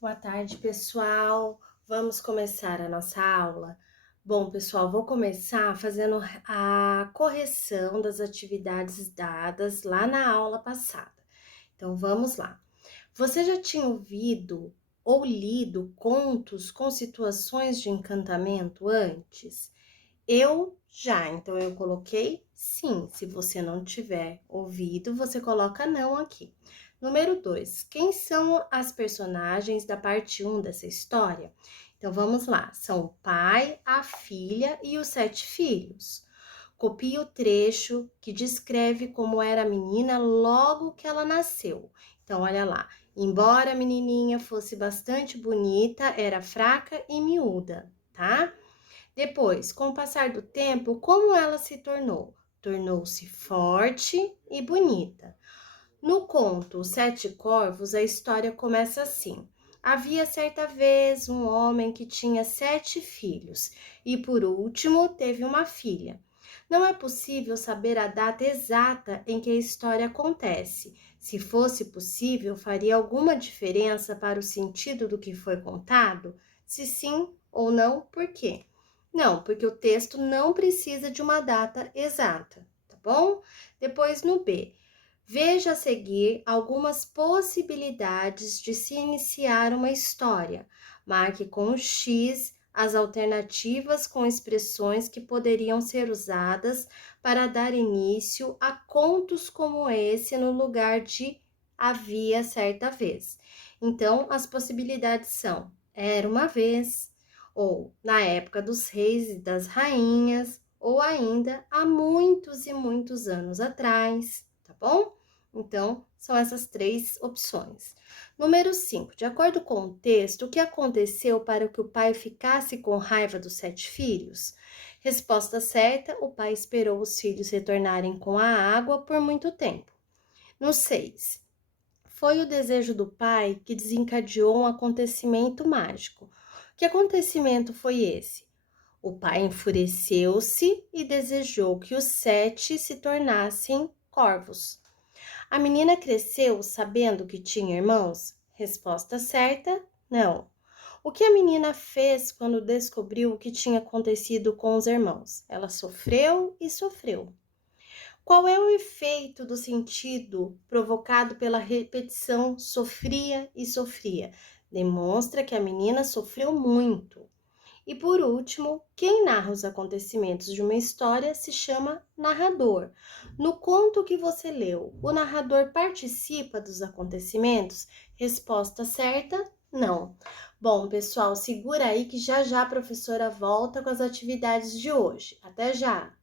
Boa tarde, pessoal. Vamos começar a nossa aula? Bom, pessoal, vou começar fazendo a correção das atividades dadas lá na aula passada. Então, vamos lá. Você já tinha ouvido ou lido contos com situações de encantamento antes? Eu já, então eu coloquei sim. Se você não tiver ouvido, você coloca não aqui. Número 2. Quem são as personagens da parte 1 dessa história? Então vamos lá. São o pai, a filha e os 7 filhos. Copie o trecho que descreve como era a menina logo que ela nasceu. Então, olha lá. Embora a menininha fosse bastante bonita, era fraca e miúda, tá? Depois, com o passar do tempo, como ela se tornou? Tornou-se forte e bonita. No conto Os Sete Corvos, a história começa assim. Havia certa vez um homem que tinha 7 filhos e, por último, teve uma filha. Não é possível saber a data exata em que a história acontece. Se fosse possível, faria alguma diferença para o sentido do que foi contado? Se sim ou não, por quê? Não, porque o texto não precisa de uma data exata, tá bom? Depois no B. Veja a seguir algumas possibilidades de se iniciar uma história. Marque com o X as alternativas com expressões que poderiam ser usadas para dar início a contos como esse no lugar de havia certa vez. Então, as possibilidades são: era uma vez, ou na época dos reis e das rainhas, ou ainda há muitos e muitos anos atrás, tá bom? Então, são essas 3 opções. Número 5. De acordo com o texto, o que aconteceu para que o pai ficasse com raiva dos 7 filhos? Resposta certa: o pai esperou os filhos retornarem com a água por muito tempo. No 6. Foi o desejo do pai que desencadeou um acontecimento mágico. Que acontecimento foi esse? O pai enfureceu-se e desejou que os 7 se tornassem corvos. A menina cresceu sabendo que tinha irmãos? Resposta certa: não. O que a menina fez quando descobriu o que tinha acontecido com os irmãos? Ela sofreu e sofreu. Qual é o efeito do sentido provocado pela repetição sofria e sofria? Demonstra que a menina sofreu muito. E por último, quem narra os acontecimentos de uma história se chama narrador. No conto que você leu, o narrador participa dos acontecimentos? Resposta certa: não. Bom, pessoal, segura aí que já já a professora volta com as atividades de hoje. Até já!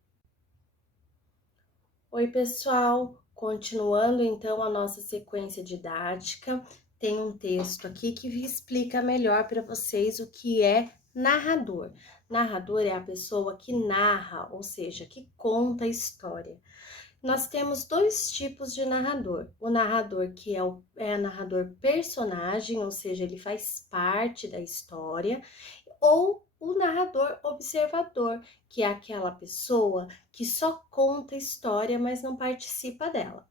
Oi, pessoal! Continuando então a nossa sequência didática, tem um texto aqui que explica melhor para vocês o que é narrador. Narrador é a pessoa que narra, ou seja, que conta a história. Nós temos 2 tipos de narrador. O narrador que é narrador personagem, ou seja, ele faz parte da história, ou o narrador observador, que é aquela pessoa que só conta a história, mas não participa dela.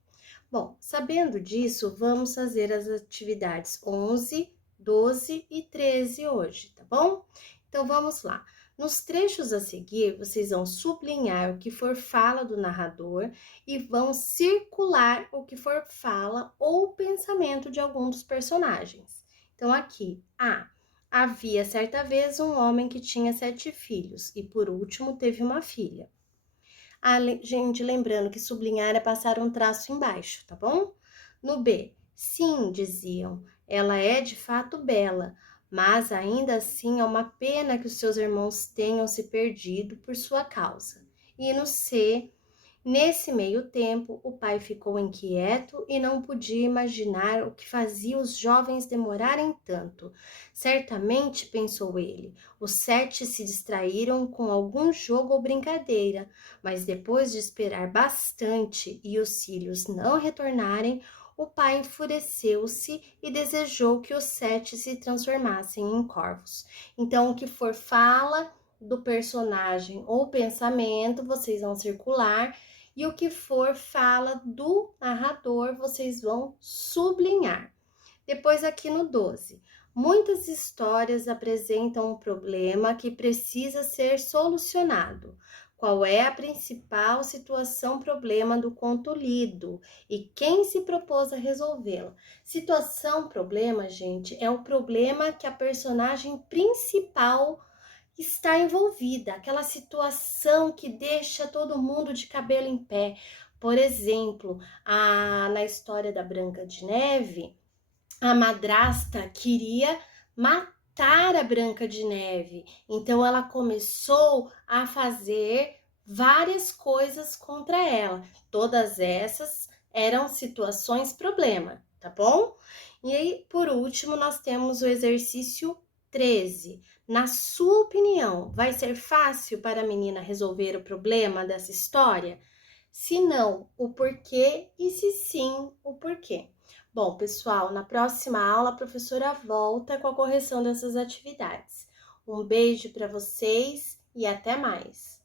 Bom, sabendo disso, vamos fazer as atividades 11, 12 e 13 hoje, tá bom? Então vamos lá. Nos trechos a seguir, vocês vão sublinhar o que for fala do narrador e vão circular o que for fala ou pensamento de algum dos personagens. Então aqui, havia certa vez um homem que tinha 7 filhos e por último teve uma filha. Gente, lembrando que sublinhar é passar um traço embaixo, tá bom? No B, sim, diziam, ela é de fato bela, mas ainda assim é uma pena que os seus irmãos tenham se perdido por sua causa. E no C, nesse meio tempo, o pai ficou inquieto e não podia imaginar o que fazia os jovens demorarem tanto. Certamente, pensou ele, os 7 se distraíram com algum jogo ou brincadeira, mas depois de esperar bastante e os filhos não retornarem, o pai enfureceu-se e desejou que os 7 se transformassem em corvos. Então, o que for fala do personagem ou pensamento, vocês vão circular, e o que for fala do narrador, vocês vão sublinhar. Depois aqui no 12, Muitas histórias apresentam um problema que precisa ser solucionado. Qual é a principal situação problema do conto lido e quem se propôs a resolvê-la? Situação problema, gente, é o problema que a personagem principal está envolvida, aquela situação que deixa todo mundo de cabelo em pé. Por exemplo, na história da Branca de Neve, a madrasta queria matar a Branca de Neve. Então ela começou a fazer várias coisas contra ela. Todas essas eram situações problema, tá bom? E aí, por último, nós temos o exercício 13. Na sua opinião, vai ser fácil para a menina resolver o problema dessa história? Se não, o porquê e se sim, o porquê. Bom, pessoal, na próxima aula a professora volta com a correção dessas atividades. Um beijo para vocês e até mais!